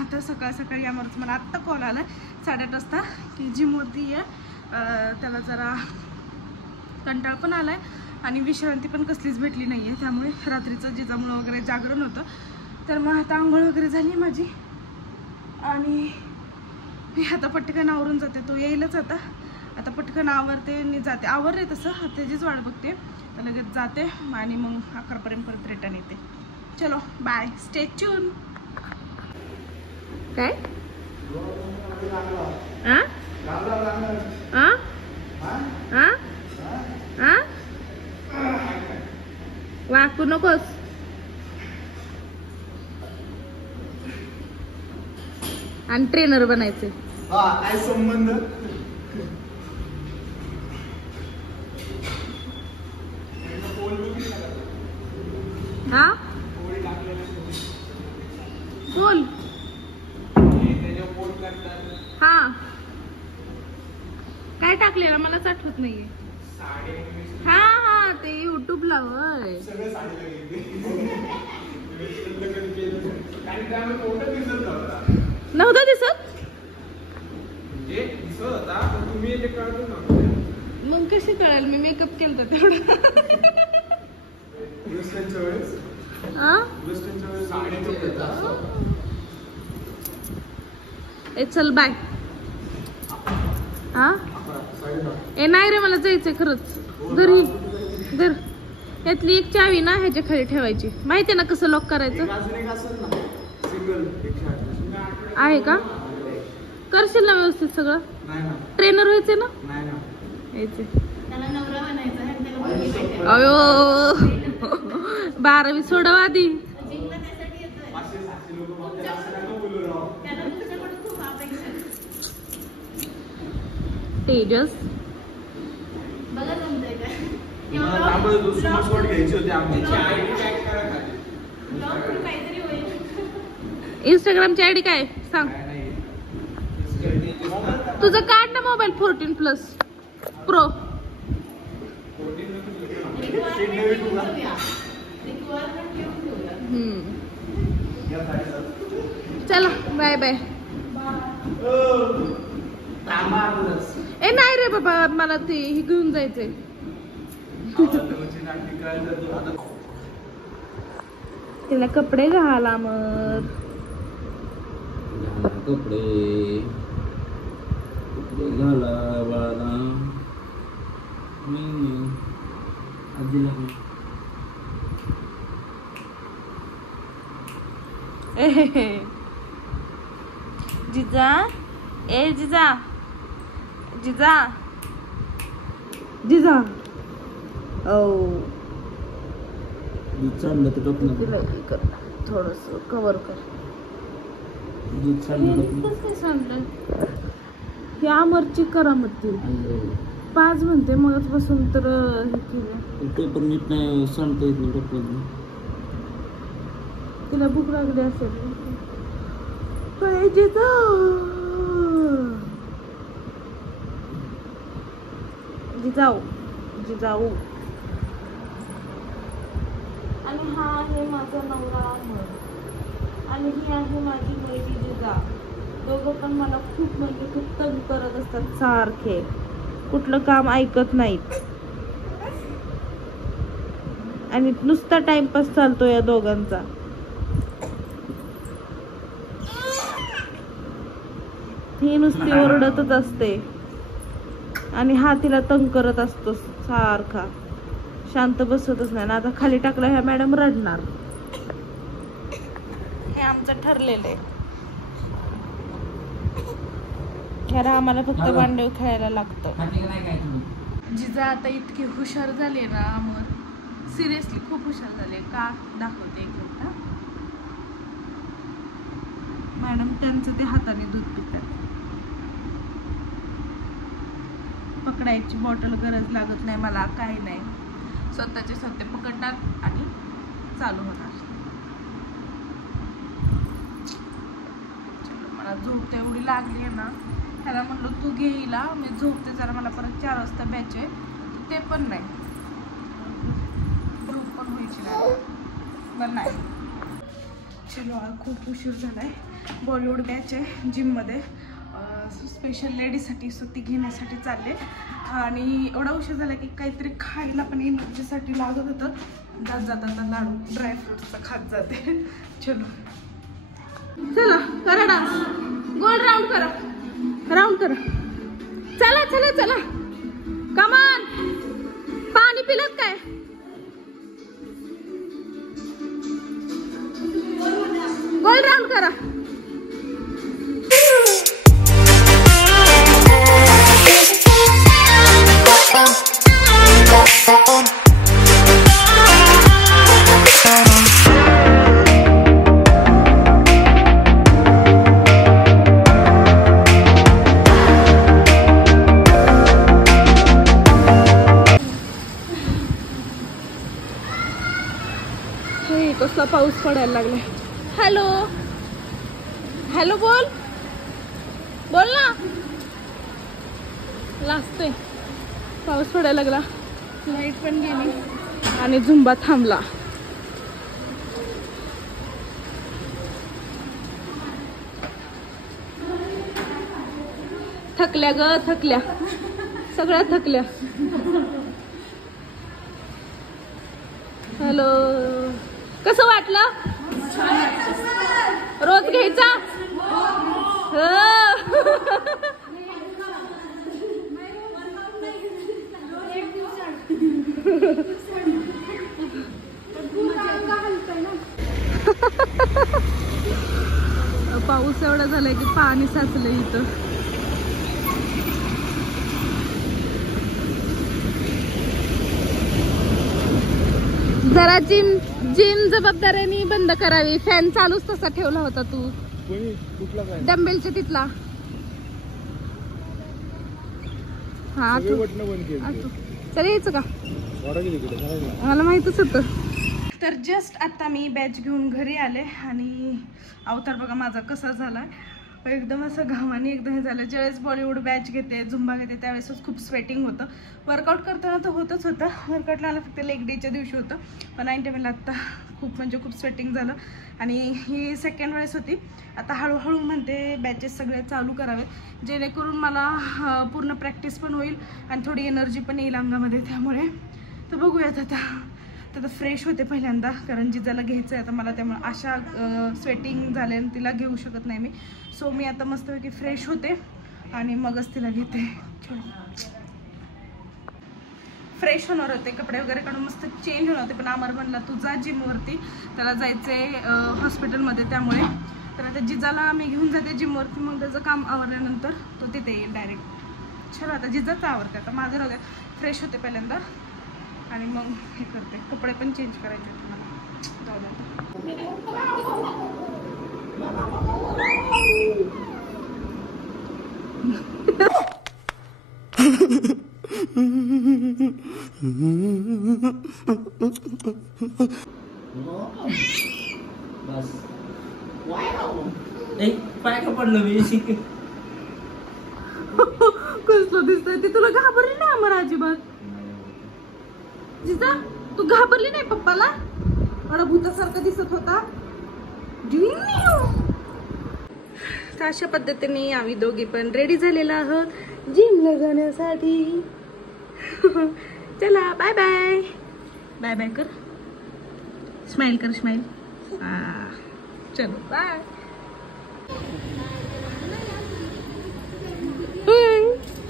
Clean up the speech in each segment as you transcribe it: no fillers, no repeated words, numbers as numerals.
आता सकाळ सकाळी यावरच मला आत्ता कॉल आला 8:30 वाजता की जिमवरती आहे. त्याला जरा कंटाळ पण आलाय आणि विश्रांती पण कसलीच भेटली नाही आहे. त्यामुळे रात्रीचं जिजामुळं वगैरे जागरण होतं. तर मग आता आंघोळ वगैरे झाली माझी आणि मी आता पटकन आवरून जाते. तो येईलच आता पटकन आवरते आणि जाते. आवरले तसं त्याचीच वाट बघते तर लगेच जाते आणि मग 11 पर्यंत परत रिटर्न येते. चलो बाय, स्टे ट्यून. काय वाकू नकोस. आणि ट्रेनर बनायचे. काय संबंध? हा बोल. हा काय टाकलेलं मलाच आठवत नाहीये. हा हा ते युट्यूबला होय. नव्हता दिसत. मग कशी कळेल मी मेकअप केलं तर तेवढं. चल बाय. हा ए नाही रे मला जायचंय खरंच. घरी घर यातली एक चावी ना ह्याच्या खाली ठेवायची. माहितीये ना कसं लॉक करायचं आहे का? करशील ना व्यवस्थित सगळं? ट्रेनर व्हायचे ना? यायचे. अयो 12वी सोडव आधी. तेजस इंस्टाग्रामची आयडी काय सांग. तुझं काढ ना मोबाईल 14+ प्रो. चला बाय बाय. ए नाही रे बाबा मला ते हे घेऊन जायचंय. तिला कपडे घाला मग. कपडे घाला बाळा. आजीला जिजा ए जिजा जिजा जिजा. ओ दूध चाललं तर टोपलं थोडस कव्हर कर. दूध चाललं काय सांगलं ही आमरची करामती 5 म्हणते मगच बसून तर हे केलं. ते पण नीट नाही सांगता येत नाही टोपलं. तिला भूक लागली असेल. जिजा जिजाऊ जिजाऊ. आणि हा आहे माझा नवरा अमर आणि ही आहे माझी मुलगी जिजा. दोघं पण मला खूप म्हणजे खूप तंग करत असतात सारखे. कुठलं काम ऐकत नाहीत आणि नुसता टाइमपास चालतो या दोघांचा. ही नुसती ओरडतच असते आणि हा तिला तंग करत असतो सारखा. शांत बसतच नाही. आता खाली टाकलं ह्या मॅडम रडणार. हे आमचं ठरलेलं आहे. ह्याला आम्हाला फक्त मांडव खेळायला लागतं. जिजा आता इतकी हुशार झाली ना अमर. सिरियसली खूप हुशार झाले. का दाखवते एक मिनिट. मॅडम त्यांचं ते हाताने दूध पितात. पकडायची बॉटल गरज लागत नाही मला. काही नाही स्वतःचे स्वतः पकडणार आणि चालू होणार. मला झोप तेवढी लागली आहे ना. त्याला म्हणलं तू घे हिला मी झोपते जरा. मला परत 4 वाजता बॅच आहे. ते पण नाही. झोप पण व्हायची नाही. बरं नाही. चलो खूप उशीर झालाय. बॉलिवूड बॅच आहे जिममध्ये, स्पेशल लेडीजसाठी, सो ती घेण्यासाठी चालले. आणि एवढा उशीर झाला की काहीतरी खायला पण एनर्जीसाठी लागत होतं. जाता लाडू ड्रायफ्रुट्सचा खात जाते. चलो चला करा डान्स, गोल राऊंड करा, राऊंड करा. चला चला चला, कमान. पाणी पिलत काय? गोल राऊंड करा. कसला पाऊस पडायला लागला. हॅलो हॅलो, बोल बोल ना. लाजते, पाऊस पडायला लागला, लाईट पण गेली आणि झुंबा थांबला. थकल्या ग, थकल्या, सगळ्या थकल्या. हॅलो, कसं वाटलं? रोज घ्यायचा? पाऊस एवढा झालाय की पाणी साचलंय इथं. जरा जिम जबाबदारीने बंद करावी. फॅन चालूच तसा ठेवला होता तू, डंबेलच्या तिथला. हा चल यायचं का? मला माहितच होतं. तर जस्ट आता मी बॅच घेऊन घरी आले आणि अवतार बघा माझा कसा झालाय. एकदम असं घामाने एकदम हे झालं. ज्यावेळेस बॉलिवूड बॅच घेते, झुंबा घेते, त्यावेळेसच खूप स्वेटिंग होतं. वर्कआउट करताना तर होतच होतं. वर्कआउटला आलं फक्त लेग डेच्या दिवशी होतं, पण ऐन टायमाला आत्ता खूप म्हणजे खूप स्वेटिंग झालं. आणि ही सेकंड वेळेस होती. आता हळूहळू म्हणते बॅचेस सगळे चालू करावेत, जेणेकरून मला पूर्ण प्रॅक्टिस पण होईल आणि थोडी एनर्जी पण येईल अंगामध्ये. त्यामुळे तर बघूयात आता. तर फ्रेश होते पहिल्यांदा, कारण जिजाला घ्यायचं आहे आता मला, त्यामुळे अशा स्वेटिंग झाले आणि तिला घेऊ शकत नाही मी. सो मी आता मस्तपैकी फ्रेश होते आणि मगच तिला घेते. फ्रेश होणार होते, कपडे वगैरे काढून मस्त चेंज होणार होते, पण अमर म्हणला तुझा जिमवरती, त्याला जायचं आहे हॉस्पिटलमध्ये. त्यामुळे तर आता जिजाला मी घेऊन जाते जिमवरती, मग त्याचं काम आवरल्यानंतर तो तिथे येईल डायरेक्ट. चलो आता जिजाचं आवडते, आता माझं राहते. फ्रेश होते पहिल्यांदा आणि मग हे करते. कपडे पण चेंज करायचे आहेत मला. जाऊ बस. पाय का पडलं मी? कसं दिसतंय ते? तुला घाबरली नाही आम्हाला अजिबात? जिजा तू घाबरली नाही पप्पाला? एवढा भूतासारखा दिसत होता. तर अशा पद्धतीने आम्ही दोघी पण रेडी झालेलो आहोत जिमला जाण्यासाठी. चला बाय बाय. बाय बाय कर, स्माइल कर, स्माइल. चलो बाय.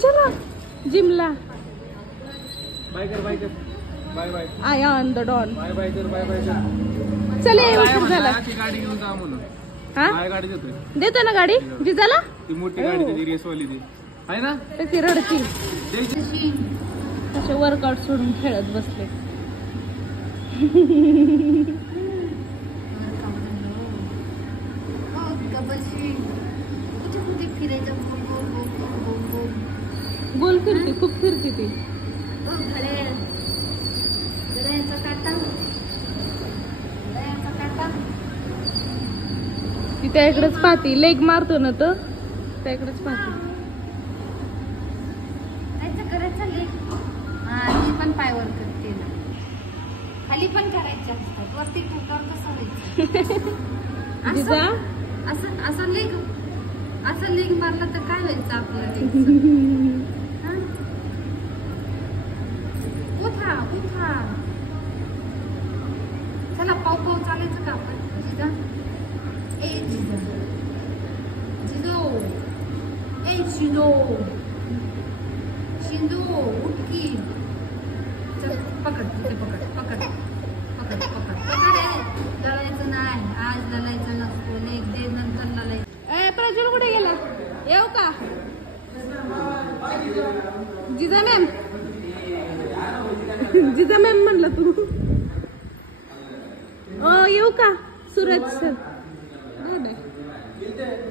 चला जिमला. बाय कर, बाय कर, bye bye. I on the dawn. Bye bye कर, बाय बाय कर. चले उशीर झाला. गाडी घेऊन जा म्हणून. हा गाडी देतोय. देतो ना गाडी जिजाला. ती मोठी गाडी ती रेसवाली ती आहे ना, ती रडती. असे वर्कआउट सोडून खेळत बसले. गोल फिरते, खूप फिरते ती. ती त्याकडेच पाहती. लेग मारतो ना तर त्याकडेच पाहती. पण पायवर करते ना, खाली पण करायचे असतात, वरती कुकर कसं व्हायचं? जिजा असं लेग मारला तर काय व्हायचं आपलं लेगचं? हा? उठा उठा, चला पाव पाव चालायचं का आपण? जिजा ए जिजा, जिजो ए शिंदो, शिंदो उठ की, चल पकड तिथे पकड पकड पकड पकड पकड. लढायचं नाही आज, लढायचं नसतो, लेग दे नंतर लढायचं. प्रज्वल कुठे गेला? येऊ का जिजा मॅम? जिजा मॅम म्हणला तू. ओ येऊ का सूरज सर? Bye bye.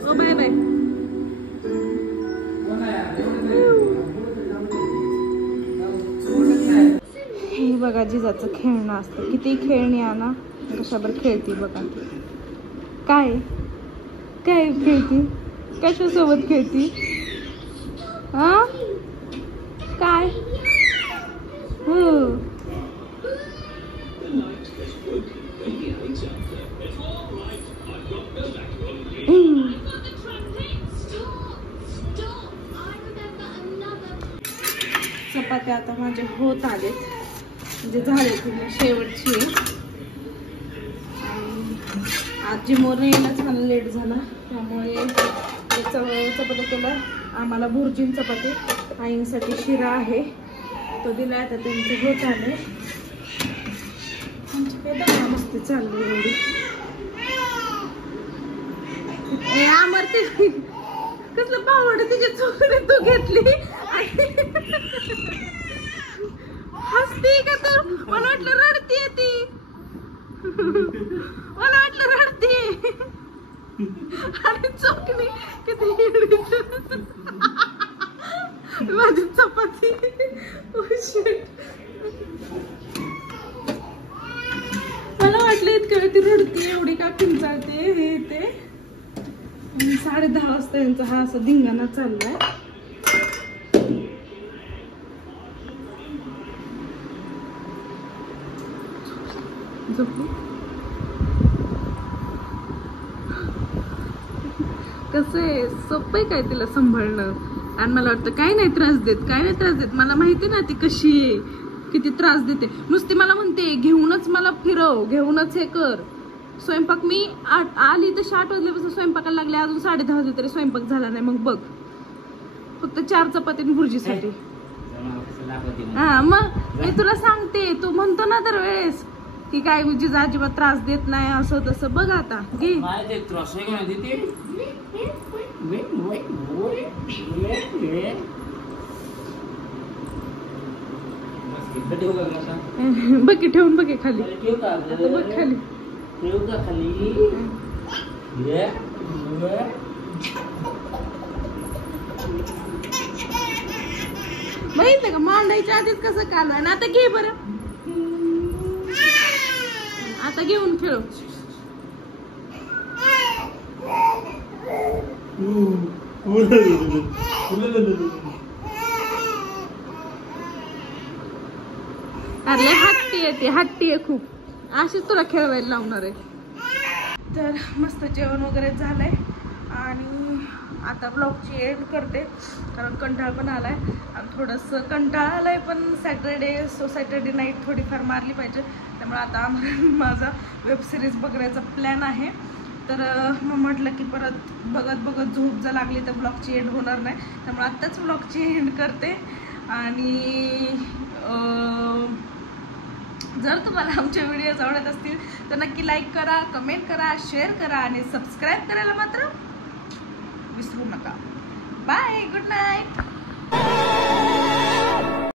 ओ बाय बाय. हे बघा जिजाचं खेळणं असतं. किती खेळणी आणा, कशावर खेळती बघा. काय काय खेळती? कशासोबत खेळती? हा काय? हो चपात्या आता माझे होत आलेत, म्हणजे झाले तुम्ही शेवटची आहे. आज जिमोरने यायला छान लेट झाला, त्यामुळे चपात्या केला. आम्हाला भुर्जी चपाती, आईंसाठी शिरा आहे तो दिला. आता त्यांचे होत आले. आमची काय दमा मस्ती चालली एवढी. आमरती कसलं पावड तिची चोरी तू घेतली हसती का तर? मला वाटलं रडतीये ती, मला वाटलं रडती आणि चौकणी किती माझी चपाती. मला वाटलं इतकं वेळ ती रडती, एवढी का किंचाळते हे ते. 10:30 वाजता यांचा हा असा धिंगाणा चाललाय. झोपली कसं आहे? सोपं आहे काय तिला सांभाळणं? आणि मला वाटतं काय नाही त्रास देत, काय नाही त्रास देत. मला माहिती ना ती कशी आहे, किती त्रास देते. नुसती मला म्हणते घेऊनच मला फिरव, घेऊनच हे कर. स्वयंपाक मी आली तर 8 वाजल्यापासून स्वयंपाकाला लागले, अजून 10:30 वाजले तरी स्वयंपाक झाला नाही. मग बघ, फक्त 4 चपाती भुर्जीसाठी. हा मग मी तुला सांगते, तू म्हणतो ना दर वेळेस की काय जिजा अजिबात त्रास देत नाही असं तसं. बघ आता घे. बघ ठेवून बघे खाली, बघ खाली. माहिती का मांडायच्या आधीच कसं कालवाय ना. आता घे बरं, आता घेऊन खेळ. अरे हट्टी आहे ती, हट्टी आहे खूप. अशीच तुला खेळवायला लावणार आहे. तर मस्त जेवण वगैरे झालंय आणि आता ब्लॉगची एंड करते, कारण कंटाळ पण आलाय आणि थोडंसं कंटाळ आलाय. पण सॅटर्डे नाईट थोडीफार मारली पाहिजे, त्यामुळे आता माझा वेब सिरीज बघण्याचा प्लॅन आहे. तर मग म्हटलं की परत बघत झोप जर लागली तर ब्लॉगची एंड होणार नाही, त्यामुळे आत्ताच ब्लॉगची एंड करते. आणि जर तुम्हाला आमचे व्हिडिओज आवडत असतील तर नक्की लाईक करा, कमेंट करा, शेअर करा आणि सबस्क्राईब करायला मात्र विसरू नका. Bye, good night.